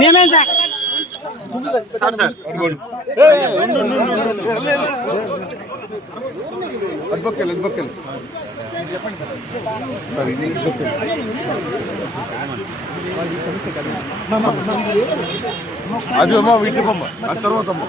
మేమే సార్ అది అమ్మా వీటి బొమ్మ ఆ తర్వాత అమ్మ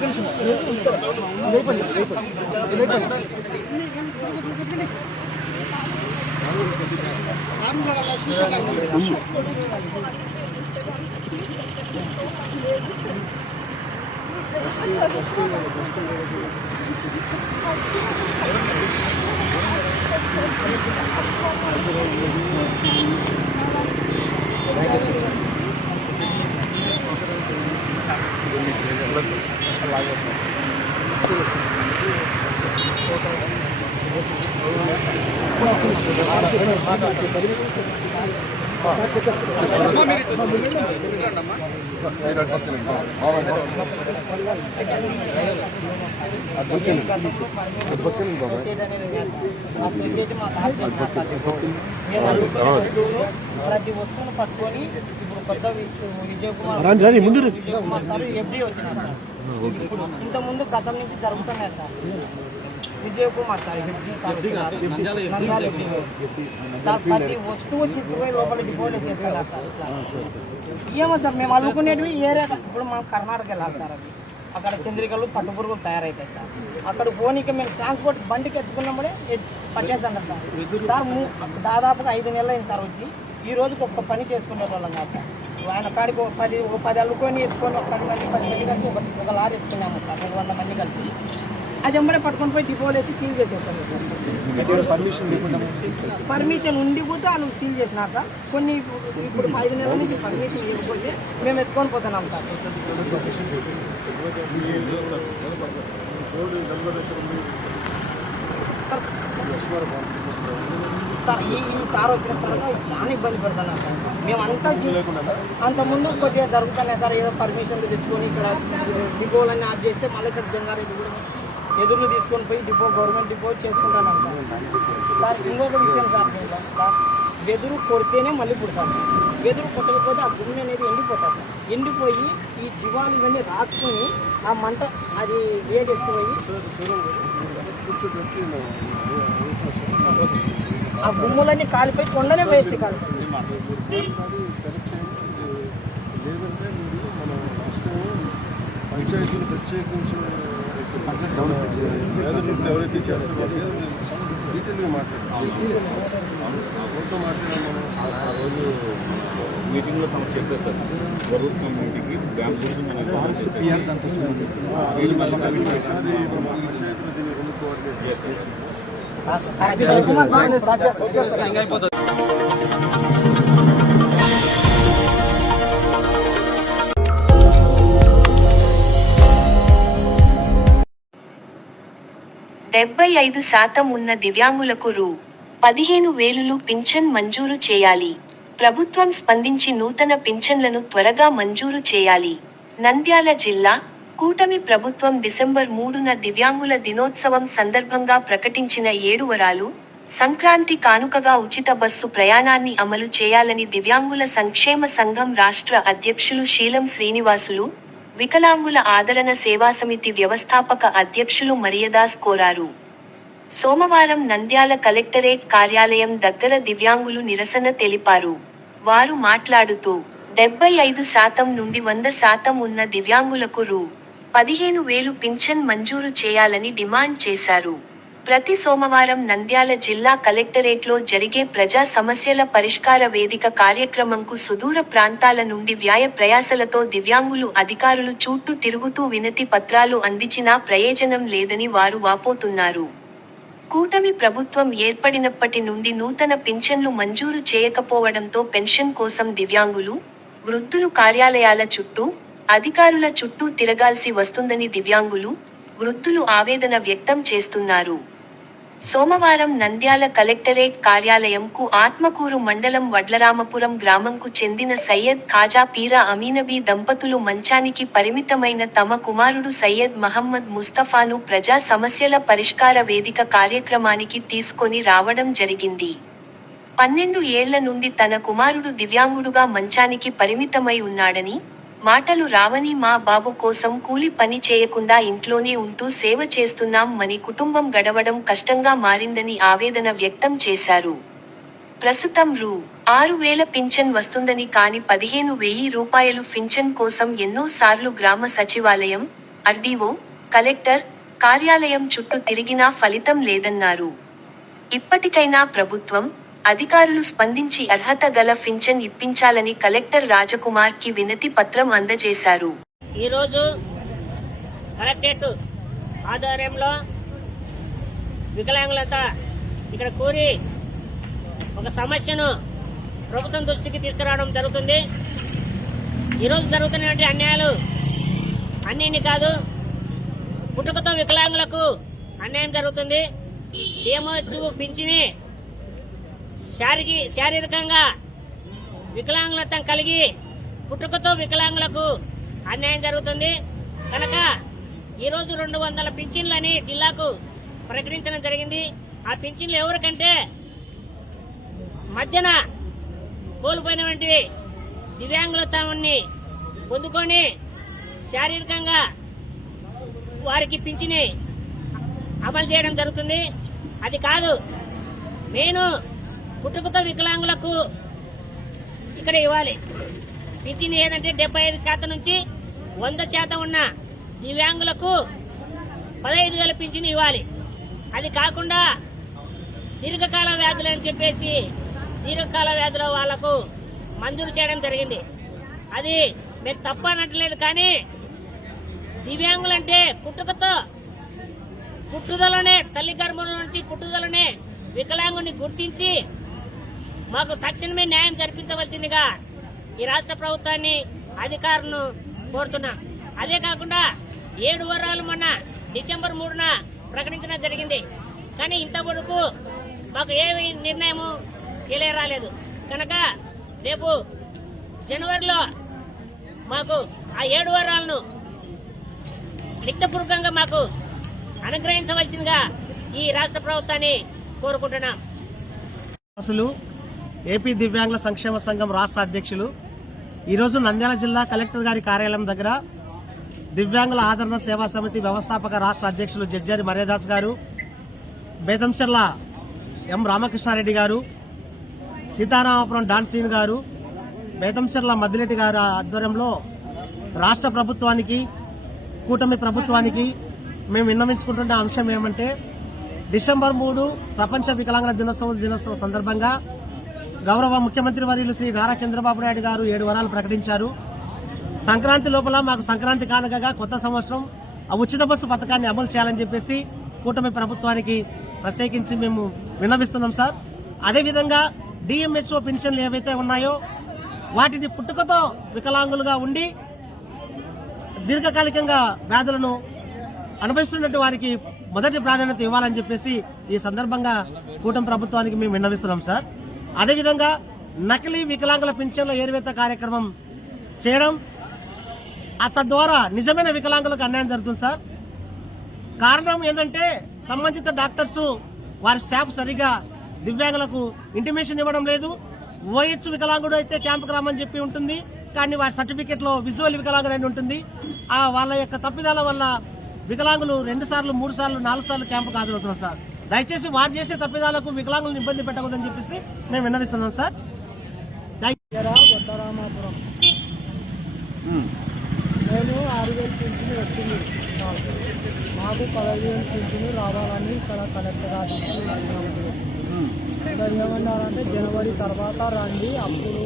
ప్రతి వస్తువును పట్టుకొని ఇప్పుడు కొత్త విజయ్ కుమార్ సార్ ఎఫ్డీ వచ్చింది సార్. ఇప్పుడు ఇంతకుముందు గతం నుంచి జరుగుతున్నాయి సార్. విజయ్ కుమార్ సార్ ప్రతి వస్తువు తీసుకుపోయి లోపల డిపోజిట్ చేస్తున్నారు సార్. ఏమో సార్ మేము అల్లుకునేటివి ఏరియా ఇప్పుడు మనం కర్ణాటక వెళ్ళాలి సార్. అది అక్కడ చంద్రికలు పట్టుపురుగులు తయారవుతాయి సార్. అక్కడ పోనీకి మేము ట్రాన్స్పోర్ట్ బండికి ఎత్తుకున్నప్పుడే పట్టేస్తాం సార్. సార్ దాదాపుగా 5 నెలలు అయింది సార్ వచ్చి. ఈ రోజుకి ఒక్క పని చేసుకునే వాళ్ళం కాదు సార్. ఆయన కాడికి ఒక 10 అల్లుకొని ఎత్తుకొని ఒక 10 మంది కలిసి ఒక లారీ ఎత్తుకున్నాము సార్. 100 మంది కలిసి అది ఎంబడే పట్టుకొని పోయి డిపోలు వేసి సీల్ చేసేస్తాం. పర్మిషన్ ఉండి పోతే వాళ్ళు సీల్ చేసినారు సార్. కొన్ని ఇప్పుడు 5 నెలల నుంచి పర్మిషన్ ఇవ్వకపోతే మేము ఎత్తుకొని పోతున్నాం సార్. ఈ సార్ వచ్చిన తర్వాత చాలా ఇబ్బంది పెడుతున్నాం సార్. మేము అంతకుముందు కొద్దిగా జరుగుతున్నాయి సార్. ఏదో పర్మిషన్లు తెచ్చుకొని ఇక్కడ డిపోలన్నీ ఆఫ్ చేస్తే మళ్ళీ ఇక్కడ జంగారెడ్డి కూడా వచ్చి ఎదురు తీసుకొని పోయి డిపో గవర్నమెంట్ డిపో చేసుకుంటాను సార్. ఇంకొక విషయం సార్, వెదురు కొడితేనే మళ్ళీ పుడతాను. వెదురు కొట్టకపోతే ఆ భూమి అనేది ఎండిపోతుంది సార్. ఎండిపోయి ఈ జీవాలు ఇవన్నీ రాసుకొని ఆ మంట అది వేడి ఎక్కువయ్యి ఆ భూములన్నీ కాలిపోయి కొండనే వేస్ట్ కాలిపోయి. పంచాయతీలు ప్రత్యేకించి ఎవరైతే చేస్తారో డీటెయిల్గా మాట్లాడారు. ఆ రోజు మీటింగ్లో తమకు చెప్పారు సార్. రూట్ కమ్యూనిటీకి డ్యామ్ పంచాయతీలో దీన్ని రెండు కోఆర్డినేట్ చేస్తారు. డెబ్బై 75% ఉన్న దివ్యాంగులకు రూ.15,000 పింఛన్ మంజూరు చేయాలి. ప్రభుత్వం స్పందించి నూతన పింఛన్లను త్వరగా మంజూరు చేయాలి. నంద్యాల జిల్లా కూటమి ప్రభుత్వం డిసెంబర్ 3న దివ్యాంగుల దినోత్సవం సందర్భంగా ప్రకటించిన 7 వరాలు సంక్రాంతి కానుకగా ఉచిత బస్సు ప్రయాణాన్ని అమలు చేయాలని దివ్యాంగుల సంక్షేమ సంఘం రాష్ట్ర అధ్యక్షులు శీలం శ్రీనివాసులు, వికలాంగుల ఆదరణ సేవాసమితి వ్యవస్థాపక అధ్యక్షులు మరియదాస్ కోరారు. సోమవారం నంద్యాల కలెక్టరేట్ కార్యాలయం దగ్గర దివ్యాంగులు నిరసన తెలిపారు. వారు మాట్లాడుతూ 75% నుండి 100% ఉన్న దివ్యాంగులకు రూ.15,000 పింఛన్ మంజూరు చేయాలని డిమాండ్ చేశారు. ప్రతి సోమవారం నంద్యాల జిల్లా కలెక్టరేట్లో జరిగే ప్రజా సమస్యల పరిష్కార వేదిక కార్యక్రమంకు సుదూర ప్రాంతాల నుండి వ్యయ ప్రయాసలతో దివ్యాంగులు అధికారులు చుట్టూ తిరుగుతూ వినతి పత్రాలు అందించినా ప్రయోజనం లేదని వారు వాపోతున్నారు. కూటమి ప్రభుత్వం ఏర్పడినప్పటి నుండి నూతన పింఛన్లు మంజూరు చేయకపోవడంతో పెన్షన్ కోసం దివ్యాంగులు, వృద్ధులు కార్యాలయాల చుట్టూ, అధికారుల చుట్టూ తిరగాల్సి వస్తుందని దివ్యాంగులు, వృద్ధులు ఆవేదన వ్యక్తం చేస్తున్నారు. సోమవారం నంద్యాల కలెక్టరేట్ కార్యాలయంకు ఆత్మకూరు మండలం వడ్లరామపురం గ్రామంకు చెందిన సయ్యద్ ఖాజా పీరా అమీనబీ దంపతులు మంచానికి పరిమితమైన తమ కుమారుడు సయ్యద్ మహమ్మద్ ముస్తఫాను ప్రజా సమస్యల పరిష్కార వేదిక కార్యక్రమానికి తీసుకొని రావడం జరిగింది. 12 ఏళ్ల నుండి తన కుమారుడు దివ్యాంగుడుగా మంచానికి పరిమితమై ఉన్నాడని, మాటలు రావని మా బాబు కోసం కూలి పని చేయకుండా ఇంట్లోనే ఉంటూ సేవ చేస్తున్నాం మని కుటుంబం గడవడం కష్టంగా మారిందని ఆవేదన వ్యక్తం చేశారు. ప్రస్తుతం రూ. 6,000 పింఛన్ వస్తుందని కాని 15,000 రూపాయలు పింఛన్ కోసం ఎన్నో సార్లు గ్రామ సచివాలయం, ఆర్డీఓ, కలెక్టర్ కార్యాలయం చుట్టూ తిరిగినా ఫలితం లేదన్నారు. ఇప్పటికైనా ప్రభుత్వం, అధికారులు స్పందించి అర్హత గల పింఛన్ ఇప్పించాలని కలెక్టర్ రాజకుమార్ కి వినతి పత్రం అందజేశారు. ఈరోజు కలెక్టరేట్ ఆధ్వర్యంలో వికలాంగులత ఇక్కడ కూరి ఒక సమస్యను ప్రభుత్వం దృష్టికి తీసుకురావడం జరుగుతుంది. ఈరోజు జరుగుతున్నటువంటి అన్యాయాలు అన్నీ కాదు, పుట్టుకతో వికలాంగులకు అన్యాయం జరుగుతుంది. డిఎంహెచ్ పింఛని శారీరకంగా వికలాంగులత్వం కలిగి పుట్టుకతో వికలాంగులకు అన్యాయం జరుగుతుంది. కనుక ఈరోజు 200 పింఛన్లని జిల్లాకు ప్రకటించడం జరిగింది. ఆ పింఛన్లు ఎవరికంటే మధ్యన కోల్పోయినటువంటి దివ్యాంగులత్వాన్ని పొందుకొని శారీరకంగా వారికి పింఛని అమలు చేయడం జరుగుతుంది. అది కాదు, నేను పుట్టుకతో వికలాంగులకు ఇక్కడ ఇవ్వాలి పింఛని. ఏదంటే 75% నుంచి 100% ఉన్న దివ్యాంగులకు 15,000 పింఛని ఇవ్వాలి. అది కాకుండా దీర్ఘకాల వ్యాధులు అని చెప్పేసి దీర్ఘకాల వ్యాధుల వాళ్లకు మంజూరు చేయడం జరిగింది. అది మేము తప్పు అనట్లేదు, కానీ దివ్యాంగులంటే పుట్టుదలనే తల్లి గర్భం నుంచి పుట్టుదలనే వికలాంగుని గుర్తించి మాకు తక్షణమే న్యాయం జరిపించవలసిందిగా ఈ రాష్ట్ర ప్రభుత్వాన్ని, అధికారులను కోరుతున్నాం. అదే కాకుండా 7 వారాలు మొన్న డిసెంబర్ 3న ప్రకటించడం జరిగింది. కానీ ఇంతవరకు మాకు ఏ నిర్ణయము తెలియరాలేదు. కనుక రేపు జనవరిలో మాకు ఆ 7 వారాలను లిఖితపూర్వకంగా మాకు అనుగ్రహించవలసిందిగా ఈ రాష్ట్ర ప్రభుత్వాన్ని కోరుకుంటున్నాం. అసలు ఏపీ దివ్యాంగుల సంక్షేమ సంఘం రాష్ట్ర అధ్యక్షులు ఈరోజు నంద్యాల జిల్లా కలెక్టర్ గారి కార్యాలయం దగ్గర దివ్యాంగుల ఆదరణ సేవా సమితి వ్యవస్థాపక రాష్ట్ర అధ్యక్షులు జడ్జారి మర్యాదాస్ గారు, బేతంచెర్ల ఎం రామకృష్ణారెడ్డి గారు, సీతారామపురం డాన్సీన్ గారు, బేతంచెర్ల మద్దిరెడ్డి గారి ఆధ్వర్యంలో రాష్ట్ర ప్రభుత్వానికి, కూటమి ప్రభుత్వానికి మేము విన్నవించుకుంటున్న అంశం ఏమంటే, డిసెంబర్ 3 ప్రపంచ వికలాంగుల దినోత్సవం సందర్భంగా గౌరవ ముఖ్యమంత్రి వర్యులు శ్రీ నారా చంద్రబాబు నాయుడు గారు 7 వారాలు ప్రకటించారు. సంక్రాంతి లోపల మాకు సంక్రాంతి కానుకగా కొత్త సంవత్సరం ఉచిత బస్సు పథకాన్ని అమలు చేయాలని చెప్పేసి కూటమి ప్రభుత్వానికి ప్రత్యేకించి మేము విన్నవిస్తున్నాం సార్. అదేవిధంగా డిఎంహెచ్ఓ పెన్షన్లు ఏవైతే ఉన్నాయో వాటిని పుట్టుకతో వికలాంగులుగా ఉండి దీర్ఘకాలికంగా వ్యాధులను అనుభవిస్తున్నట్టు వారికి మొదటి ప్రాధాన్యత ఇవ్వాలని చెప్పేసి ఈ సందర్భంగా కూటమి ప్రభుత్వానికి మేము విన్నవిస్తున్నాం సార్. అదేవిధంగా నకిలీ వికలాంగుల పింఛన్ల ఏరివేత కార్యక్రమం చేయడం, తద్వారా నిజమైన వికలాంగులకు అన్యాయం జరుగుతుంది సార్. కారణం ఏంటంటే సంబంధిత డాక్టర్స్ వారి స్టాఫ్ సరిగా దివ్యాంగులకు ఇంటిమేషన్ ఇవ్వడం లేదు. ఓహెచ్ వికలాంగుడు అయితే క్యాంపుకు రామని చెప్పి ఉంటుంది, కానీ వారి సర్టిఫికెట్ లో విజువల్ వికలాంగుడు అని ఉంటుంది. వాళ్ళ యొక్క తప్పిదాల వల్ల వికలాంగులు 2 సార్లు 3 సార్లు 4 సార్లు క్యాంపుకు హాజరవుతున్నారు సార్. దయచేసి వారు చేసే తప్పిదాలకు వికలాంగులను ఇబ్బంది పెట్టకూడదని చెప్పేసి మేము విన్నవిస్తున్నాం సార్. వడ్డరామాపురం నేను 6,000 పింఛను వచ్చింది. మాకు 15,000 పింఛను రావాలని ఇక్కడ కలెక్టర్ ఆఫీసులో ఏమన్నారంటే జనవరి తర్వాత రండి, అప్పుడు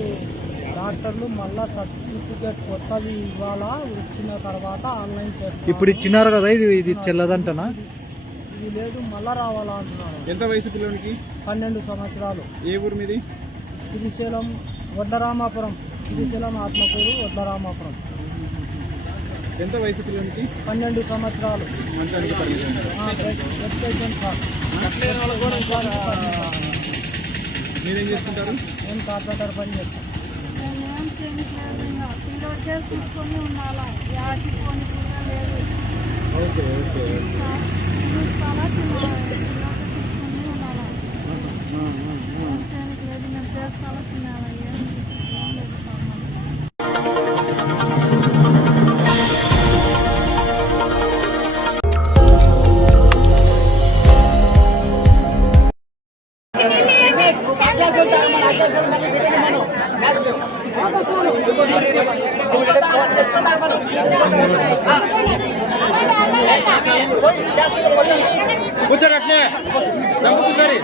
డాక్టర్లు మళ్ళా సర్టిఫికేట్ కొత్తది ఇవ్వాలా, వచ్చిన తర్వాత ఆన్లైన్ చేస్తారు. ఇప్పుడు ఇచ్చినారు కదా, ఇది చెల్లదంటనా? ఇది లేదు, మళ్ళా రావాలా అంటున్నారు. ఎంత వయసు పిల్లలకి? 12 సంవత్సరాలు. ఏ ఊరు మీది? శ్రీశైలం వడ్డరామాపురం, శ్రీశైలం ఆత్మకూరు వడ్డరామాపురం. ఎంత వయసు పిల్లలకి? 12 సంవత్సరాలు. మంచానికి మీరేం చేసుకుంటారు? నేను కార్పెంటర్ పని చేస్తాను. తీసుకొని ఉండాలా, యాకి కొని కూడా లేదు. ఓకే ఓకే తీసుకొని ఉండాలా. కూర్చోరట్లే కూర్చోరి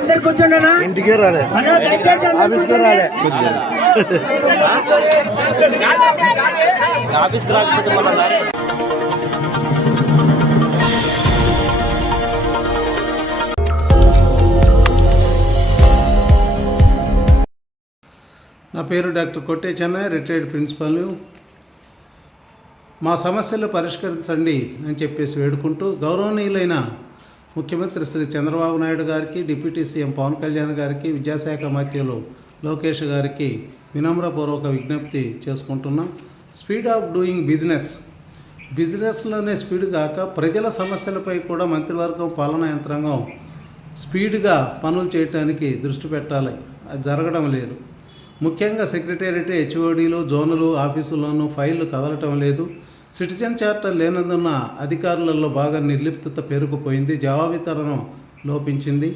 అందరు కూర్చోండినా ఇంటికే రాలే ఆఫీస్కే రాలే ఆఫీస్కి రాకపోతే మళ్ళీ నా పేరు డాక్టర్ కొట్టే చెన్నై, రిటైర్డ్ ప్రిన్సిపల్. మా సమస్యలు పరిష్కరించండి అని చెప్పేసి వేడుకుంటూ గౌరవనీయులైన ముఖ్యమంత్రి శ్రీ చంద్రబాబు నాయుడు గారికి, డిప్యూటీ సీఎం పవన్ కళ్యాణ్ గారికి, విద్యాశాఖ మంత్రులు లోకేష్ గారికి వినమ్రపూర్వక విజ్ఞప్తి చేసుకుంటున్నాం. స్పీడ్ ఆఫ్ డూయింగ్ బిజినెస్లోనే స్పీడ్ కాక ప్రజల సమస్యలపై కూడా మంత్రివర్గం, పాలనా యంత్రాంగం స్పీడ్గా పనులు చేయడానికి దృష్టి పెట్టాలి. అది జరగడం లేదు. ముఖ్యంగా సెక్రటేరియట్, హెచ్ఓడీలు, జోనులు ఆఫీసుల్లోనూ ఫైళ్లు కదలటం లేదు. సిటిజన్ చార్టర్ లేనందున అధికారులలో బాగా నిర్లిప్తత పెరిగిపోయింది. జవాబుదారీతనం లోపించింది.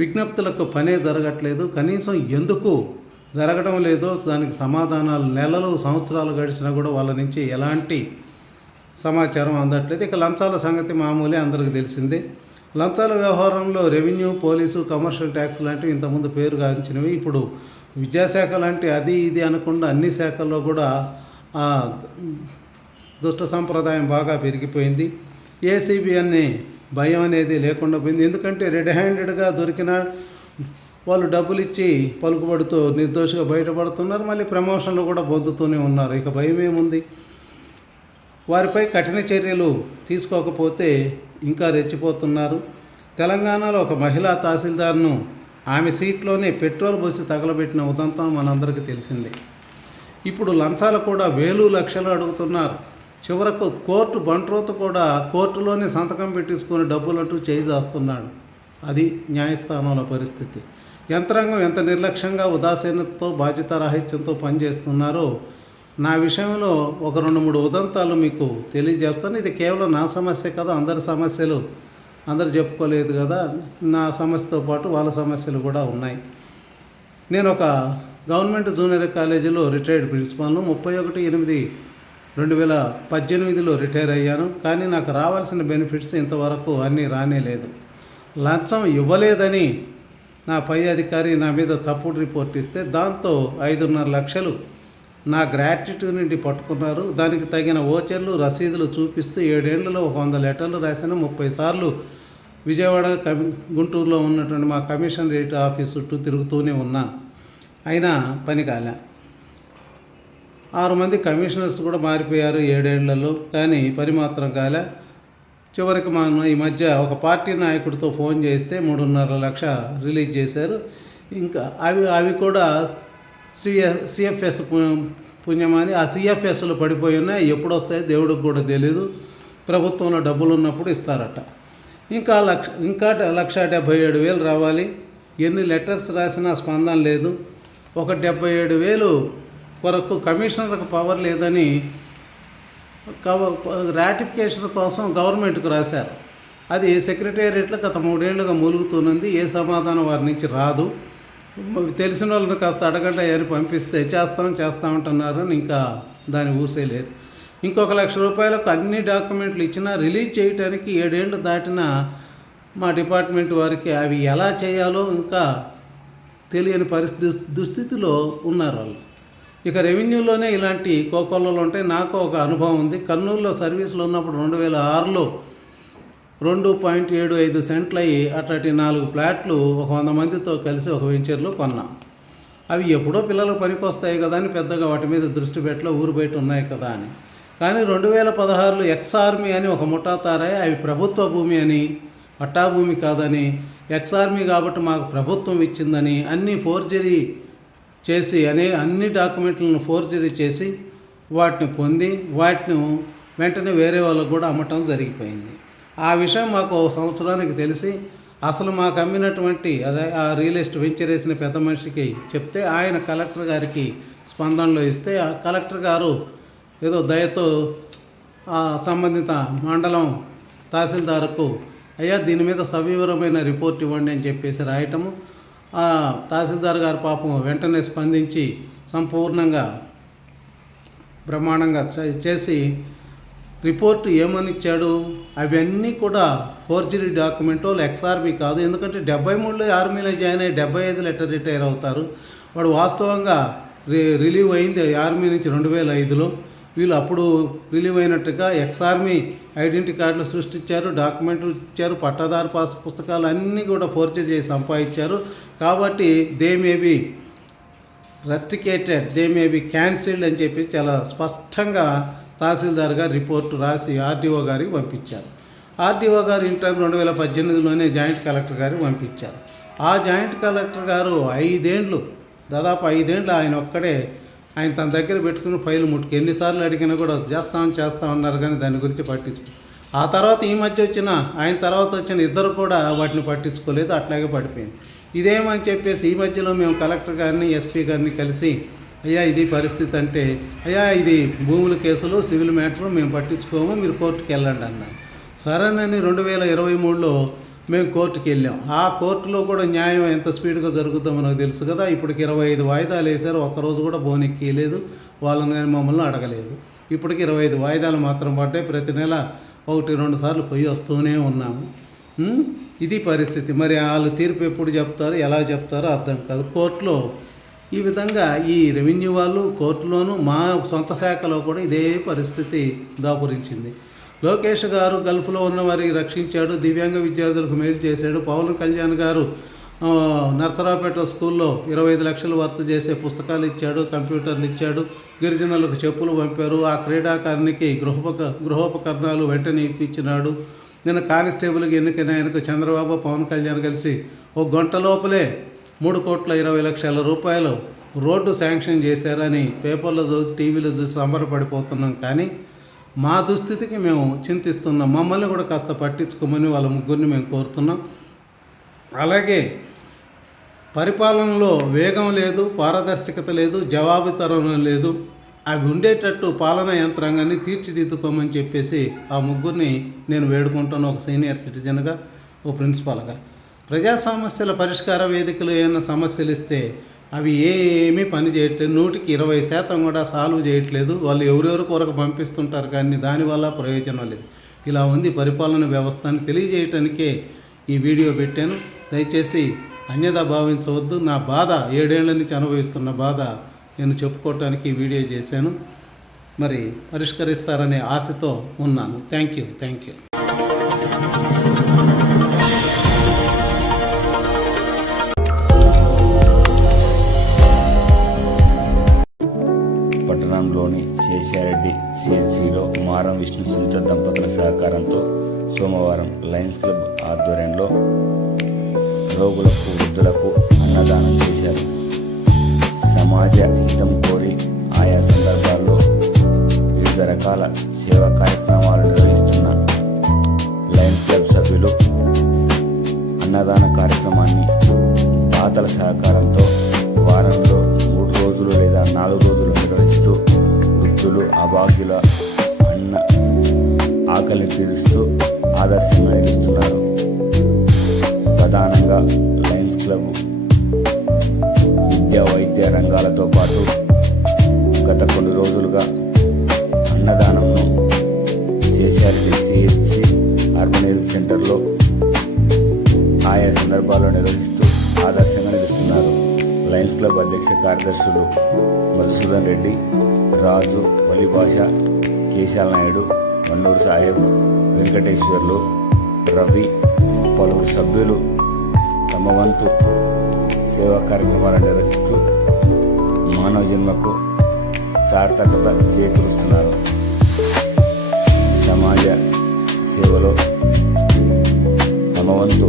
విజ్ఞప్తులకు పనే జరగట్లేదు. కనీసం ఎందుకు జరగడం లేదో దానికి సమాధానాలు నెలలు, సంవత్సరాలు గడిచినా కూడా వాళ్ళ నుంచి ఎలాంటి సమాచారం అందట్లేదు. ఇక లంచాల సంగతి మామూలే, అందరికీ తెలిసిందే. లంచాల వ్యవహారంలో రెవెన్యూ, పోలీసు, కమర్షియల్ ట్యాక్స్ లాంటివి ఇంతకుముందు పేరు గాంచినవి ఇప్పుడు విద్యాశాఖ లాంటి అది ఇది అనకుండా అన్ని శాఖల్లో కూడా దుష్ట సంప్రదాయం బాగా పెరిగిపోయింది. ఏసీబీ అనే భయం అనేది లేకుండా పోయింది. ఎందుకంటే రెడ్ హ్యాండెడ్గా దొరికిన వాళ్ళు డబ్బులు ఇచ్చి పలుకుబడుతూ నిర్దోషిగా బయటపడుతున్నారు. మళ్ళీ ప్రమోషన్లు కూడా పొందుతూనే ఉన్నారు. ఇక భయం ఏముంది? వారిపై కఠిన చర్యలు తీసుకోకపోతే ఇంకా రెచ్చిపోతున్నారు. తెలంగాణలో ఒక మహిళా తహసీల్దార్ను ఆమె సీట్లోనే పెట్రోల్ పోసి తగలబెట్టిన ఉదంతం మనందరికీ తెలిసిందే. ఇప్పుడు లంచాలు కూడా వేలు లక్షలు అడుగుతున్నారు. చివరకు కోర్టు బంట్రోతు కూడా కోర్టులోనే సంతకం పెట్టించుకొని డబ్బులంటూ చేయిస్తున్నాడు. అది న్యాయస్థానంలో పరిస్థితి. యంత్రాంగం ఎంత నిర్లక్ష్యంగా, ఉదాసీనతతో, బాధ్యతారాహిత్యంతో పనిచేస్తున్నారో నా విషయంలో ఒక 2-3 ఉదంతాలు మీకు తెలియజేస్తాను. ఇది కేవలం నా సమస్య కాదు, అందరి సమస్యలు అందరు చెప్పుకోలేదు కదా. నా సమస్యతో పాటు వాళ్ళ సమస్యలు కూడా ఉన్నాయి. నేను ఒక గవర్నమెంట్ జూనియర్ కాలేజీలో రిటైర్డ్ ప్రిన్సిపాల్ను. 31/8/2018లో రిటైర్ అయ్యాను. కానీ నాకు రావాల్సిన బెనిఫిట్స్ ఇంతవరకు అన్నీ రానేలేదు. లంచం ఇవ్వలేదని నా పై అధికారి నా మీద తప్పుడు రిపోర్ట్ ఇస్తే దాంతో 5.5 లక్షలు నా గ్రాట్యుటీ నుండి పట్టుకున్నారు. దానికి తగిన ఓచర్లు, రసీదులు చూపిస్తూ 7 ఏళ్లలో 100 లెటర్లు రాసిన, 30 సార్లు విజయవాడ, గుంటూరులో ఉన్నటువంటి మా కమిషనరేట్ ఆఫీస్ చుట్టూ తిరుగుతూనే ఉన్నాను. అయినా పని కాలే. 6 మంది కమిషనర్స్ కూడా మారిపోయారు 7 ఏళ్లలో, కానీ పని మాత్రం కాలే. చివరికి ఈ మధ్య ఒక పార్టీ నాయకుడితో ఫోన్ చేస్తే 3.5 లక్ష రిలీజ్ చేశారు. ఇంకా అవి కూడా సిఎఫ్ఎస్ పుణ్యమని ఆ సిఎఫ్ఎస్లు పడిపోయి ఉన్నాయి. ఎప్పుడు వస్తాయో దేవుడికి కూడా తెలీదు. ప్రభుత్వంలో డబ్బులు ఉన్నప్పుడు ఇస్తారట. ఇంకా 1,77,000 రావాలి. ఎన్ని లెటర్స్ రాసినా స్పందన లేదు. ఒక 77,000 కొరకు కమిషనర్కి పవర్ లేదని రాటిఫికేషన్ కోసం గవర్నమెంట్కి రాశారు. అది సెక్రటేరియట్లో గత 3 ఏళ్లుగా మూలుగుతున్నది. ఏ సమాధానం వారి నుంచి రాదు. తెలిసిన వాళ్ళని కాస్త అడగండి అని పంపిస్తే చేస్తామంటున్నారు. ఇంకా దాని ఊసే లేదు. ఇంకొక 1,00,000 రూపాయలకు అన్ని డాక్యుమెంట్లు ఇచ్చినా రిలీజ్ చేయడానికి 7 ఏళ్ళు దాటిన మా డిపార్ట్మెంట్ వారికి అవి ఎలా చేయాలో ఇంకా తెలియని దుస్థితిలో ఉన్నారు వాళ్ళు. ఇక రెవెన్యూలోనే ఇలాంటి కోకొల్లలు ఉంటాయి. నాకు ఒక అనుభవం ఉంది. కర్నూలులో సర్వీసులో ఉన్నప్పుడు 2006లో 2.75 సెంట్లు అయ్యి అట్లాంటి 4 ఫ్లాట్లు ఒక 100 మందితో కలిసి ఒక వెంచర్లో కొన్నాం. అవి ఎప్పుడో పిల్లలకు పనికొస్తాయి కదా అని పెద్దగా వాటి మీద దృష్టి పెట్టలో ఊరు బయట ఉన్నాయి కదా అని. కానీ 2016లో ఎక్స్ ఆర్మీ అని ఒక ముఠా తారాయి, అవి ప్రభుత్వ భూమి అని, పట్టా భూమి కాదని, ఎక్స్ ఆర్మీ కాబట్టి మాకు ప్రభుత్వం ఇచ్చిందని అన్నీ ఫోర్జరీ చేసి అన్ని డాక్యుమెంట్లను ఫోర్జరీ చేసి వాటిని పొంది వాటిని వెంటనే వేరే వాళ్ళకు కూడా అమ్మటం జరిగిపోయింది. ఆ విషయం మాకు 1 సంవత్సరానికి తెలిసి అసలు మాకు అమ్మినటువంటి ఆ రియల్ ఎస్టేట్ వెంచర్ వేసిన పెద్ద మనిషికి చెప్తే ఆయన కలెక్టర్ గారికి స్పందనలో ఇస్తే ఆ కలెక్టర్ గారు ఏదో దయతో సంబంధిత మండలం తహసీల్దార్కు అయ్యా దీని మీద సవివరమైన రిపోర్ట్ ఇవ్వండి అని చెప్పేసి రాయటము, ఆ తహసీల్దార్ గారు పాపం వెంటనే స్పందించి సంపూర్ణంగా బ్రహ్మాండంగా చేసి రిపోర్టు ఏమని ఇచ్చాడు, అవన్నీ కూడా ఫోర్జరీ డాక్యుమెంట్లో ఎక్స్ఆర్మీ కాదు. ఎందుకంటే 73లో ఆర్మీలో జాయిన్ అయ్యి 75 లెటర్ రిటైర్ అవుతారు. వాడు వాస్తవంగా రిలీవ్ అయింది ఆర్మీ నుంచి 2005లో. వీళ్ళు అప్పుడు రిలీవ్ అయినట్టుగా ఎక్స్ఆర్మీ ఐడెంటిటీ కార్డులు సృష్టించారు, డాక్యుమెంట్లు ఇచ్చారు, పట్టాదారు పుస్తకాలు అన్నీ కూడా ఫోర్జరీ చేసి సంపాదించారు. కాబట్టి they may be restricted, they may be cancelled అని చెప్పి చాలా స్పష్టంగా తహసీల్దార్ గారు రిపోర్టు రాసి ఆర్డీఓ గారికి పంపించారు. ఆర్డీఓ గారు ఇంటర్ 2018లోనే జాయింట్ కలెక్టర్ గారికి పంపించారు. ఆ జాయింట్ కలెక్టర్ గారు దాదాపు 5 ఏళ్ళు ఆయన ఒక్కడే తన దగ్గర పెట్టుకుని ఫైల్ ముట్టుకు ఎన్నిసార్లు అడిగినా కూడా చేస్తామన్నారు కానీ దాని గురించి పట్టించుకో. ఆ తర్వాత ఈ మధ్య ఆయన తర్వాత వచ్చిన ఇద్దరు కూడా వాటిని పట్టించుకోలేదు, అట్లాగే పడిపోయింది. ఇదేమని చెప్పేసి ఈ మధ్యలో మేము కలెక్టర్ గారిని ఎస్పీ గారిని కలిసి అయ్యా ఇది పరిస్థితి అంటే, అయ్యా ఇది భూముల కేసులు సివిల్ మ్యాటర్ మేము పట్టించుకోము, మీరు కోర్టుకి వెళ్ళండి అన్నారు. సరేనని 2023లో మేము కోర్టుకి వెళ్ళాం. ఆ కోర్టులో కూడా న్యాయం ఎంత స్పీడ్గా జరుగుతుందో మనకు తెలుసు కదా. ఇప్పటికి 25 వాయిదాలు వేశారు, ఒక్కరోజు కూడా బోనెక్కియలేదు, వాళ్ళని కానీ మమ్మల్ని అడగలేదు. ఇప్పటికి 25 వాయిదాలు మాత్రం పడ్డాయి. ప్రతి నెల 1-2 సార్లు పోయి వస్తూనే ఉన్నాము. ఇది పరిస్థితి. మరి వాళ్ళు తీర్పు ఎప్పుడు చెప్తారు, ఎలా చెప్తారో అర్థం కాదు. కోర్టులో ఈ విధంగా ఈ రెవెన్యూ వాళ్ళు కోర్టులోనూ మా సొంత శాఖలో కూడా ఇదే పరిస్థితి దాపురించింది. లోకేష్ గారు గల్ఫ్లో ఉన్న వారికి రక్షించాడు, దివ్యాంగ విద్యార్థులకు మేలు చేశాడు. పవన్ కళ్యాణ్ గారు నర్సరావుపేట స్కూల్లో 25 లక్షలు వర్త్ చేసే పుస్తకాలు ఇచ్చాడు, కంప్యూటర్లు ఇచ్చాడు, గిరిజనులకు చెప్పులు పంపారు. ఆ క్రీడాకారునికి గృహోపకరణాలు వెంటనే ఇప్పించినాడు. నిన్న కానిస్టేబుల్కి ఎన్నికైన ఆయనకు చంద్రబాబు పవన్ కళ్యాణ్ కలిసి 1 గంట లోపలే 3,20,00,000 రూపాయలు రోడ్డు శాంక్షన్ చేశారని పేపర్లో చూసి టీవీలో చూసి సంబరపడిపోతున్నాం. కానీ మా దుస్థితికి మేము చింతిస్తున్నాం. మమ్మల్ని కూడా కాస్త పట్టించుకోమని వాళ్ళ ముగ్గురిని మేము కోరుతున్నాం. అలాగే పరిపాలనలో వేగం లేదు, పారదర్శకత లేదు, జవాబుదారీతనం లేదు. అవి ఉండేటట్టు పాలనా యంత్రాంగాన్ని తీర్చిదిద్దుకోమని చెప్పేసి ఆ ముగ్గురిని నేను వేడుకుంటాను. ఒక సీనియర్ సిటిజన్గా, ఓ ప్రిన్సిపాల్గా. ప్రజా సమస్యల పరిష్కార వేదికలు ఏమైనా సమస్యలు ఇస్తే అవి ఏమీ పని చేయట్లేదు. 100% కూడా సాల్వ్ చేయట్లేదు. వాళ్ళు ఎవరెవరు కొరకు పంపిస్తుంటారు కానీ దానివల్ల ప్రయోజనం లేదు. ఇలా ఉంది పరిపాలన వ్యవస్థ అని తెలియజేయటానికే ఈ వీడియో పెట్టాను. దయచేసి అన్యదా భావించవద్దు. నా బాధ 7 ఏళ్ల నుంచి అనుభవిస్తున్న బాధ నేను చెప్పుకోవటానికి ఈ వీడియో చేశాను. మరి పరిష్కరిస్తారనే ఆశతో ఉన్నాను. Thank you. పట్టణంలోని శేషారెడ్డి సిహెచ్సిలో మారం విష్ణు సునీత దంపతుల సహకారంతో సోమవారం లయన్స్ క్లబ్ ఆధ్వర్యంలో రోగులకు, వృద్ధులకు అన్నదానం చేశారు. సమాజ హితం కోరి ఆయా సందర్భాల్లో వివిధ రకాల సేవా కార్యక్రమాలు నిర్వహిస్తున్న లయన్స్ క్లబ్ సభ్యులు అన్నదాన కార్యక్రమాన్ని దాతల సహకారంతో వారంలో 3 రోజులు లేదా 4 రోజులు నిర్వహిస్తూ వృద్ధులు, అభాగ్యుల ఆకలిని తీరుస్తూ ఆదర్శంగా నిలుస్తున్నారు. ప్రధానంగా లయన్స్ క్లబ్ విద్యా, వైద్య రంగాలతో పాటు గత కొన్ని రోజులుగా అన్నదానంను శేషారెడ్డి సిహెచ్సి అర్బన్ హెల్త్ సెంటర్లో ఆయా సందర్భాల్లో నిర్వహిస్తూ ఆదర్శంగా నిలుస్తున్నారు. లయన్స్ క్లబ్ అధ్యక్ష కార్యదర్శులు మధుసూదన్ రెడ్డి, రాజు, వలిభాష, కేశాల నాయుడు, వన్నూరు సాహెబ్, వెంకటేశ్వర్లు, రవి, పలువురు సభ్యులు తమ వంతు సేవా కార్యక్రమాలు నిర్వహిస్తూ మానవ జన్మకు సార్థకత చేకూరుస్తున్నారు. సేవలో తమ వంతు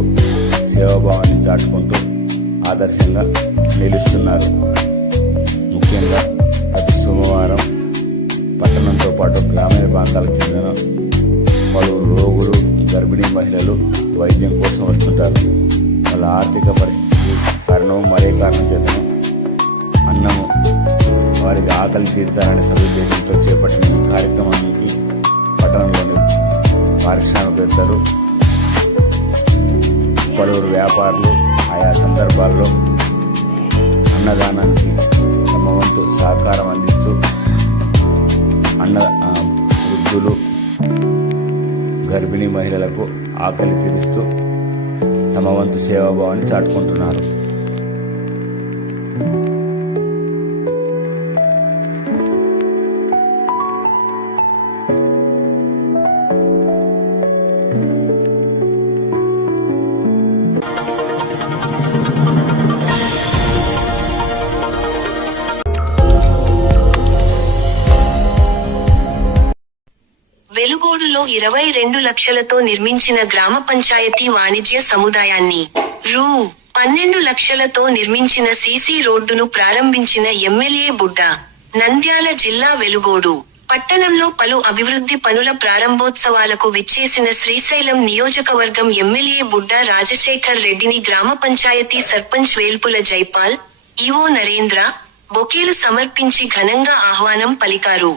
సేవాభావాన్ని చాటుకుంటూ ఆదర్శంగా నిలుస్తున్నారు. ముఖ్యంగా ప్రతి సోమవారం పట్టణంతో పాటు గ్రామీణ ప్రాంతాలకు చెందిన పలువురు రోగులు, గర్భిణీ మహిళలు వైద్యం కోసం వస్తుంటారు. వాళ్ళ ఆర్థిక పరిస్థితి కారణం మరే కారణం చేతను అన్నము వారికి ఆకలి తీర్చాలనే సదుద్దేశంతో చేపట్టిన ఈ కార్యక్రమానికి పట్టణంలోని పారిశ్రామికవేత్తలు, పలువురు వ్యాపారులు ఆయా సందర్భాల్లో అన్నదానానికి తమ వంతు సహకారం అందిస్తూ వృద్ధులు, గర్భిణీ మహిళలకు ఆకలి తీరుస్తూ తమ వంతు సేవాభావాన్ని చాటుకుంటున్నారు. వెలుగోడులో 22 లక్షలతో నిర్మించిన గ్రామ పంచాయతీ వాణిజ్య సముదాయాన్ని, రూ. 12 లక్షలతో నిర్మించిన సీసీ రోడ్డును ప్రారంభించిన ఎమ్మెల్యే బుడ్డ. నంద్యాల జిల్లా వెలుగోడు పట్టణంలో పలు అభివృద్ధి పనుల ప్రారంభోత్సవాలకు విచ్చేసిన శ్రీశైలం నియోజకవర్గం ఎమ్మెల్యే బుడ్డ రాజశేఖర్ రెడ్డిని గ్రామ పంచాయతీ సర్పంచ్ వేల్పుల జైపాల్, ఈవో నరేంద్ర బొకేలు సమర్పించి ఘనంగా ఆహ్వానం పలికారు.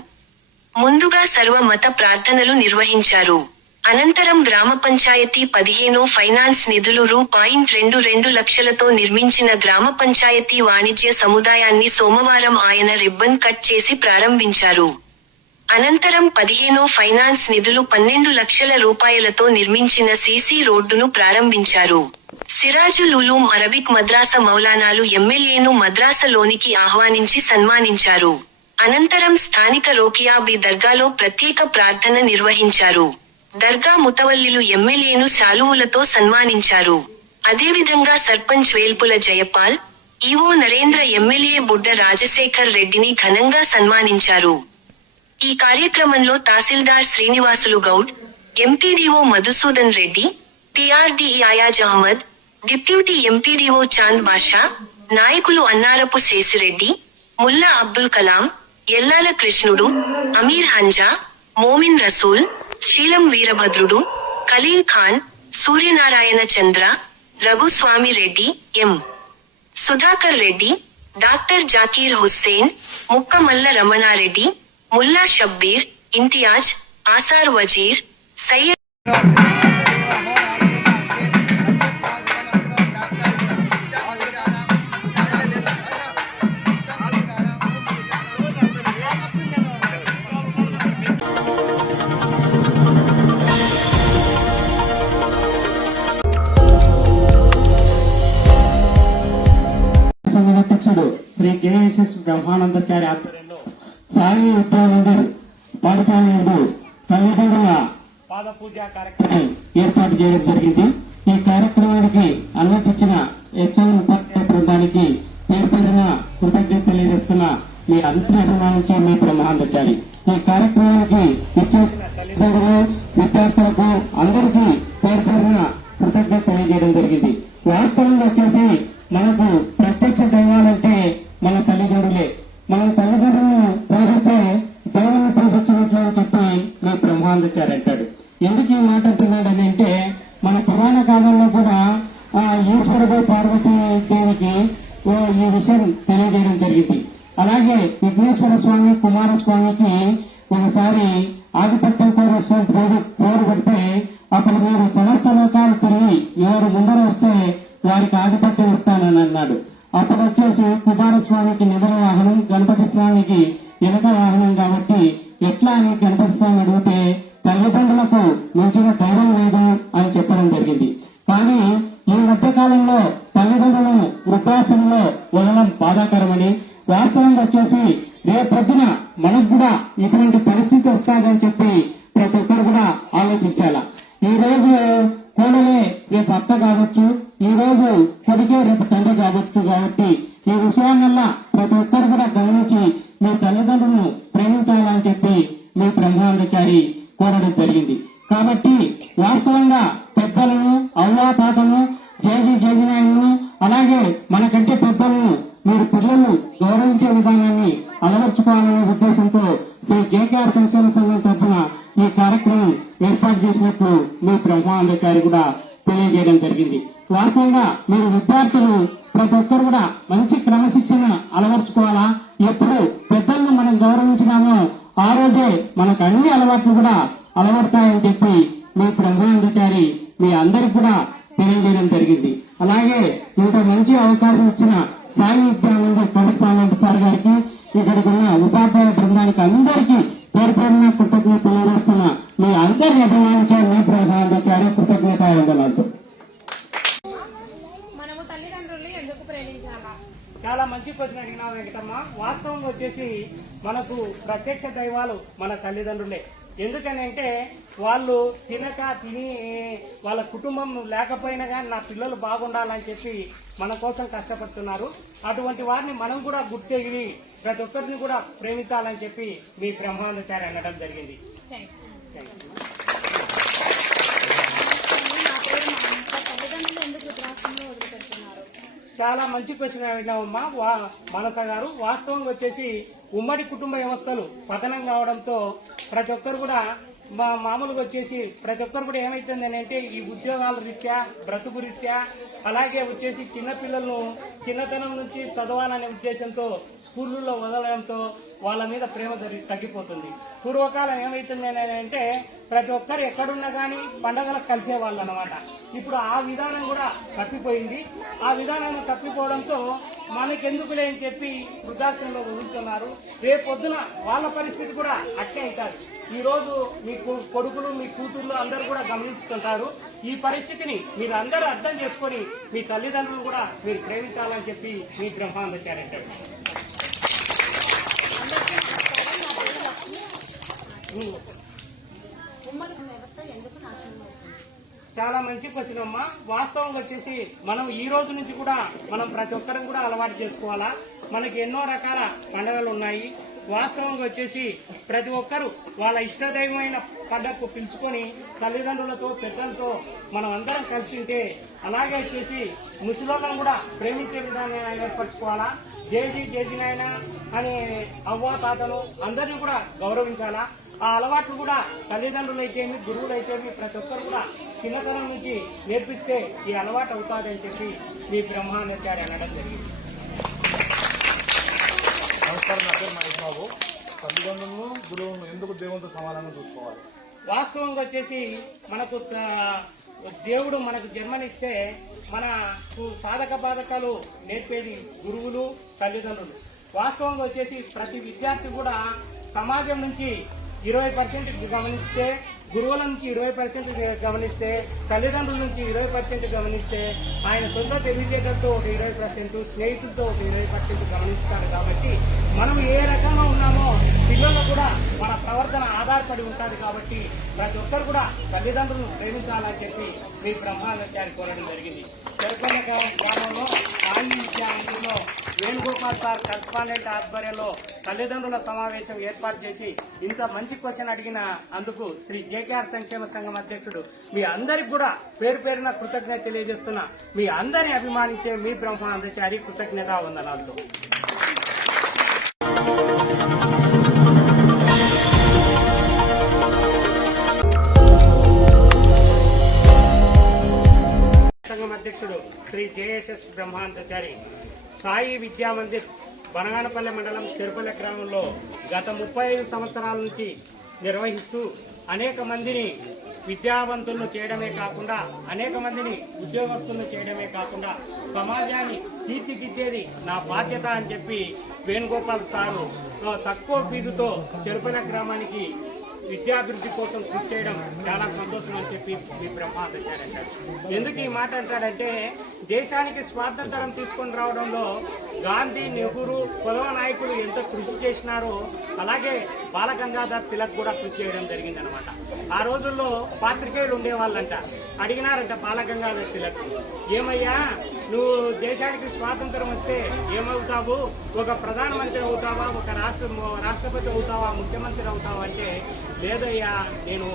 ముందుగా సర్వ మత ప్రార్థనలు నిర్వహించారు. అనంతరం గ్రామ పంచాయతీ 15 ఫైనాన్స్ నిధులు రూ. 22 లక్షలతో నిర్మించిన గ్రామ పంచాయతీ వాణిజ్య సముదాయాన్ని సోమవారం ఆయన రిబ్బన్ కట్ చేసి ప్రారంభించారు. అనంతరం 15 ఫైనాన్స్ నిధులు 12 లక్షల రూపాయలతో నిర్మించిన సీసీ రోడ్డును ప్రారంభించారు. సిరాజుల్ ఉలూం అరబిక్ మద్రాస మౌలానాలు ఎమ్మెల్యేను మద్రాసలోనికి ఆహ్వానించి సన్మానించారు. అనంతరం స్థానిక రోకియాబీ దర్గాలో ప్రత్యేక ప్రార్థన నిర్వహించారు. దర్గా ముతవల్లిలు ఎమ్మెల్యేను శాలువులతో సన్మానించారు. అదేవిధంగా సర్పంచ్ వేల్పుల జయపాల్, ఈవో నరేంద్ర ఎమ్మెల్యే బుడ్డ రాజశేఖర్ రెడ్డిని ఘనంగా సన్మానించారు. ఈ కార్యక్రమంలో tahsildar Srinivasulu Goud, MPDO Madhusudan Reddy, PRDE Ayaz Ahmed, deputy MPDO Chand Basha, నాయకులు అన్నారపు శేసిరెడ్డి, ముల్లా అబ్దుల్ కలాం, ఎల్లాల కృష్ణుడు, అమీర్ హంజా, మోమిన్ రసూల్, శీలం వీరభద్రుడు, ఖలీల్ ఖాన్, సూర్యనారాయణ చంద్ర, రఘుస్వామి రెడ్డి, ఎం. సుధాకర్ రెడ్డి, డాక్టర్ జాకీర్ హుస్సేన్, ముక్కమల్ల రమణారెడ్డి, ముల్లా షబ్బీర్, ఇంతియాజ్, ఆసార్ వజీర్, సయ్యద్ అధ్యక్షుడు శ్రీ జేఎస్ఎస్ బ్రహ్మానందచారి ఆధ్వర్యంలో సాయి విద్యానంద పాఠశాల తల్లిదండ్రుల పాద పూజ కార్యక్రమం ఏర్పాటు చేయడం జరిగింది. ఈ కార్యక్రమానికి అనుమతించిన హెచ్ఎం ఉపాధ్యాయ బృందానికి పేర్కొన్న కృతజ్ఞత తెలియజేస్తున్న మీ అభిప్రాయం నుంచి మీ బ్రహ్మానందచారి. ఈ కార్యక్రమానికి ఇచ్చేసిన తల్లిదండ్రులు, విద్యార్థులకు అందరికీ పేర్కొన్న కృతజ్ఞత తెలియజేయడం జరిగింది. వాస్తవంగా వచ్చేసి మనకు ప్రత్యక్ష దైవాలంటే మన తల్లిదండ్రులే. మన తల్లిదండ్రులను పూజిస్తే దేవుని పూజించినట్లు అని చెప్పి మీ బ్రహ్మానందచారి అంటాడు. ఎందుకు ఈ మాట అంటున్నాడని అంటే మన పురాణ కాలంలో కూడా ఈశ్వరుడు పార్వతీ దేవికి ఈ విషయం తెలియజేయడం జరిగింది. అలాగే విఘ్నేశ్వర స్వామి, కుమారస్వామికి ఒకసారి ఆధిపత్యం కోరు పెడితే అప్పుడు మీరు సమర్థలోకాలు తిరిగి ఎవరు ముందర వస్తే వారికి ఆధిపత్యం ఇస్తానని అన్నాడు. అప్పుడు వచ్చేసి కుమారస్వామికి నిధుల వాహనం, గణపతి స్వామికి ఎనక వాహనం కాబట్టి ఎట్లా అని గణపతి స్వామి అడిగితే తల్లిదండ్రులకు మించిన ధైర్యం లేదు అని చెప్పడం జరిగింది. కానీ ఈ మధ్య కాలంలో తల్లిదండ్రులను వృద్ధాశ్రమంలో వదలడం బాధాకరమని, వాస్తవంగా వచ్చేసి రేపొద్దున మనకు కూడా ఇటువంటి పరిస్థితి వస్తాదని చెప్పి ప్రతి ఒక్కరు కూడా ఆలోచించాలా. ఈ రోజు కోడలే రేపు అత్త కావచ్చు, ఈ రోజు కొడుకే రేపు తండ్రి కావచ్చు. కాబట్టి ఈ విషయాన్నల్లా ప్రతి ఒక్కరు కూడా గమనించి మీ తల్లిదండ్రులను ప్రేమించాలని చెప్పి మీ బ్రహ్మానందచారి కోరడం జరిగింది. కాబట్టి వాస్తవంగా పెద్దలను అవ్వాతాతను జేజీనాయను అలాగే మనకంటే పెద్దలను మీరు పిల్లలు గౌరవించే విధానాన్ని అలవర్చుకోవాలనే ఉద్దేశంతో శ్రీ జేకేఆర్ సంక్షేమ సంఘం తరఫున ఈ కార్యక్రమం ఏర్పాటు చేసినట్లు మీ బ్రహ్మాండాచారి కూడా తెలియజేయడం జరిగింది. వాస్తవంగా మీరు విద్యార్థులు ప్రతి ఒక్కరు కూడా మంచి క్రమశిక్షణ అలవర్చుకోవాలా. ఎప్పుడు పెద్దలను మనం గౌరవించినామో ఆ రోజే మనకు అన్ని అలవాట్లు కూడా అలవడతాయని చెప్పి మీ బ్రహ్మాండాచారి మీ అందరికి కూడా తెలియజేయడం జరిగింది. అలాగే ఇంత మంచి అవకాశం ఇచ్చిన సాయి విద్యానంద కరస్పాండెంట్ సార్ గారికి, ఇక్కడికి ఉన్న ఉపాధ్యాయ బృందానికి అందరికీ పేరు పేరున కృతజ్ఞత తెలియజేస్తున్న మీ అందరిని అభిమానించే మీ బ్రహ్మాండాచార్య కృతజ్ఞత వందనాలు. మనము తల్లిదండ్రులు ఎందుకు ప్రేమించాలా? చాలా మంచి క్వశ్చన్ అడిగినా వెంకటమ్మ. వాస్తవంగా వచ్చేసి మనకు ప్రత్యక్ష దైవాలు మన తల్లిదండ్రులే. ఎందుకని అంటే వాళ్ళు తిని వాళ్ళ కుటుంబం లేకపోయినా కానీ నా పిల్లలు బాగుండాలని చెప్పి మన కోసం కష్టపడుతున్నారు. అటువంటి వారిని మనం కూడా గుర్తెగిరి ప్రతి ఒక్కరిని కూడా ప్రేమించాలని చెప్పి మీ బ్రహ్మాండాచార్య అనడం జరిగింది. తల్లిదండ్రులు ఎందుకు వృద్ధాశ్రమంలో వదిలిపెడుతున్నారు? చాలా మంచి క్వశ్చన్ అడిగినామమ్మా మనస గారు. వాస్తవంగా వచ్చేసి ఉమ్మడి కుటుంబ వ్యవస్థలు పతనం కావడంతో ప్రతి ఒక్కరు కూడా మామూలుగా వచ్చేసి ప్రతి ఒక్కరు కూడా ఏమైతుంది అంటే ఈ ఉద్యోగాల రీత్యా బ్రతుకు రీత్యా అలాగే వచ్చేసి చిన్నపిల్లలను చిన్నతనం నుంచి చదవాలనే ఉద్దేశంతో స్కూళ్ళల్లో వదలడంతో వాళ్ళ మీద ప్రేమ తగ్గిపోతుంది. పూర్వకాలం ఏమైతుంది అంటే ప్రతి ఒక్కరు ఎక్కడున్నా కానీ పండగలకు కలిసేవాళ్ళు అనమాట. ఇప్పుడు ఆ విధానం కూడా తప్పిపోయింది. ఆ విధానం తప్పిపోవడంతో మనకెందుకులే అని చెప్పి వృద్ధాశ్రమంలో వదులుతున్నారు. రేపొద్దున వాళ్ళ పరిస్థితి కూడా అట్టే అవుతారు. ఈ రోజు మీ కొడుకులు మీ కూతుర్లు అందరూ కూడా గమనిస్తుంటారు. ఈ పరిస్థితిని మీరు అందరూ అర్థం చేసుకొని మీ తల్లిదండ్రులు కూడా మీరు ప్రేమించాలని చెప్పి మీ బ్రహ్మాండాచార్య అంటారు. చాలా మంచి క్వశ్చన్ అమ్మా. వాస్తవంగా వచ్చేసి మనం ఈ రోజు నుంచి కూడా మనం ప్రతి ఒక్కరం కూడా అలవాటు చేసుకోవాలా. మనకి ఎన్నో రకాల పండుగలు ఉన్నాయి. వాస్తవంగా వచ్చేసి ప్రతి ఒక్కరు వాళ్ళ ఇష్టదైవమైన పండుగకు పిలుచుకొని తల్లిదండ్రులతో పెద్దలతో మనం అందరం కలిసి ఉంటే, అలాగే వచ్చేసి ముసలిళ్ళను కూడా ప్రేమించే విధానం ఏర్పరచుకోవాలా. జేజీనాయన అని అవ్వ తాతను అందరినీ కూడా గౌరవించాలా. ఆ అలవాట్లు కూడా తల్లిదండ్రులు అయితేమి గురువులు అయితేమి ప్రతి ఒక్కరు కూడా చిన్నతనం నుంచి నేర్పిస్తే ఈ అలవాటు అవుతాదని చెప్పి మీ బ్రహ్మాండాచార్య అనడం జరిగింది. నమస్కారం, నా పేరు మహేష్ బాబు. తల్లిదండ్రులను గురువులను ఎందుకు దేవునితో సమానంగా చూసుకోవాలి? వాస్తవంగా వచ్చేసి మనకు దేవుడు మనకు జన్మనిస్తే మనకు సాధక బాధకాలు నేర్పేది గురువులు తల్లిదండ్రులు. వాస్తవంగా వచ్చేసి ప్రతి విద్యార్థి కూడా సమాజం నుంచి 20% గమనిస్తే, గురువుల నుంచి 20% గమనిస్తే, తల్లిదండ్రుల నుంచి 20% గమనిస్తే, ఆయన సొంత తెలివితేటలతో ఒక 20%, స్నేహితులతో ఒక 20% గమనిస్తారు. కాబట్టి మనం ఏ రకంగా ఉన్నామో పిల్లలు కూడా మన ప్రవర్తన ఆధారపడి ఉంటుంది. కాబట్టి ప్రతి ఒక్కరు కూడా తల్లిదండ్రులను ప్రేమించాలని చెప్పి మీ బ్రహ్మాండాచార్య కోరడం జరిగింది. చెరకొండ గ్రామంలో సాయి విద్యామందిలో వేణుగోపాల్ సార్ కరస్పాండెంట్ ఆధ్వర్యంలో తల్లిదండ్రుల సమావేశం ఏర్పాటు చేసి ఇంత మంచి క్వశ్చన్ అడిగిన అందుకు శ్రీ జేకేఆర్ సంక్షేమ సంఘం అధ్యక్షుడు మీ అందరికి కూడా పేరు పేరున కృతజ్ఞత తెలియజేస్తున్నా. మీ అందరిని అభిమానించే మీ బ్రహ్మాండాచారి కృతజ్ఞత వందనాలతో. సంఘం అధ్యక్షుడు శ్రీ జేఎస్ఎస్ బ్రహ్మాండాచారి సాయి విద్యామందిర్ బనగానపల్లె మండలం చెరుపల్లె గ్రామంలో గత 35 సంవత్సరాల నుంచి నిర్వహిస్తూ అనేక మందిని విద్యావంతులను చేయడమే కాకుండా అనేక మందిని ఉద్యోగస్తులను చేయడమే కాకుండా సమాజాన్ని తీర్చిదిద్దేది నా బాధ్యత అని చెప్పి వేణుగోపాల్ సారు తక్కువ ఫీజుతో చెరుపల్లె గ్రామానికి విద్యాభివృద్ధి కోసం కృషి చేయడం చాలా సంతోషం అని చెప్పి మీ బ్రహ్మాండాచార్య అంటారు. ఎందుకు ఈ మాట అంటాడంటే దేశానికి స్వాతంత్రం తీసుకొని రావడంలో గాంధీ, నెహ్రూ, పొలవ నాయకులు ఎంత కృషి చేసినారో అలాగే బాలగంగాధర్ తిలక్ కూడా కృషి చేయడం జరిగిందనమాట. ఆ రోజుల్లో పాత్రికేయులు ఉండేవాళ్ళంట. అడిగినారంట బాలగంగాధర్ తిలక్, ఏమయ్యా నువ్వు దేశానికి స్వాతంత్రం వస్తే ఏమవుతావు, ఒక ప్రధానమంత్రి అవుతావా, ఒక రాష్ట్రపతి అవుతావా, ముఖ్యమంత్రి అవుతావా అంటే, లేదయ్యా నేను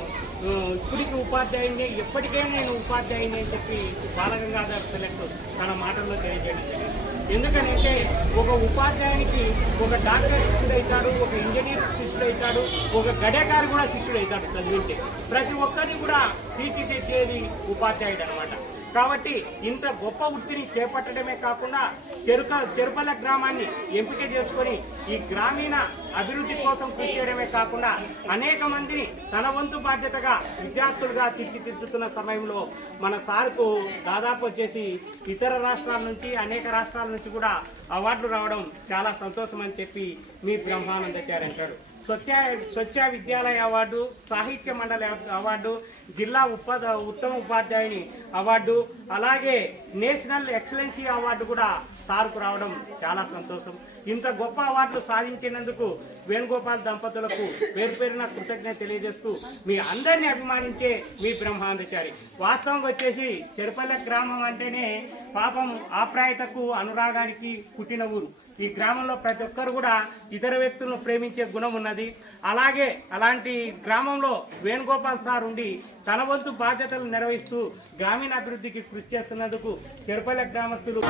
ఇప్పటికీ ఉపాధ్యాయుని, ఎప్పటికైనా నేను ఉపాధ్యాయుని అని చెప్పి బాలగంగాధర్ తిలక్ తన మాటల్లో తెలియజేయడం జరిగింది. ఎందుకనంటే ఒక ఉపాధ్యాయునికి ఒక డాక్టర్ శిష్యుడవుతాడు, ఒక ఇంజనీర్ శిష్యుడవుతాడు, ఒక గడేకారు కూడా శిష్యుడవుతాడు చదివింటే. ప్రతి ఒక్కరిని కూడా తీర్చిదిద్దేది ఉపాధ్యాయుడు అనమాట. కాబట్టి ఇంత గొప్ప వృత్తిని చేపట్టడమే కాకుండా చెరుపల్ల గ్రామాన్ని ఎంపిక చేసుకొని ఈ గ్రామీణ అభివృద్ధి కోసం కృషి చేయడమే కాకుండా అనేక మందిని తన వంతు బాధ్యతగా విద్యార్థులుగా తీర్చిదిద్దుతున్న సమయంలో మన సార్కు దాదాపు వచ్చేసి ఇతర రాష్ట్రాల నుంచి, అనేక రాష్ట్రాల నుంచి కూడా అవార్డులు రావడం చాలా సంతోషం అని చెప్పి మీ బ్రహ్మానందాచార్య అంటాడు. స్వచ్ఛ విద్యాలయ అవార్డు, సాహిత్య మండలి అవార్డు, జిల్లా ఉత్తమ ఉపాధ్యాయుని అవార్డు, అలాగే నేషనల్ ఎక్సలెన్సీ అవార్డు కూడా సార్కు రావడం చాలా సంతోషం. ఇంత గొప్ప అవార్డులు సాధించినందుకు వేణుగోపాల్ దంపతులకు పేరు పేరున కృతజ్ఞత తెలియజేస్తూ మీ అందరినీ అభిమానించే మీ బ్రహ్మానందాచారి. వాస్తవంగా వచ్చేసి చెరుపల్లె గ్రామం అంటేనే పాపం ఆప్యాయతకు అనురాగానికి పుట్టిన ఊరు. ఈ గ్రామంలో ప్రతి ఒక్కరు కూడా ఇతర వ్యక్తులను ప్రేమించే గుణం ఉన్నది. అలాగే అలాంటి గ్రామంలో వేణుగోపాల్ సార్ ఉండి తన వంతు బాధ్యతలు నిర్వహిస్తూ గ్రామీణాభివృద్ధికి కృషి చేస్తున్నందుకు చెరుపల్లె గ్రామస్తులు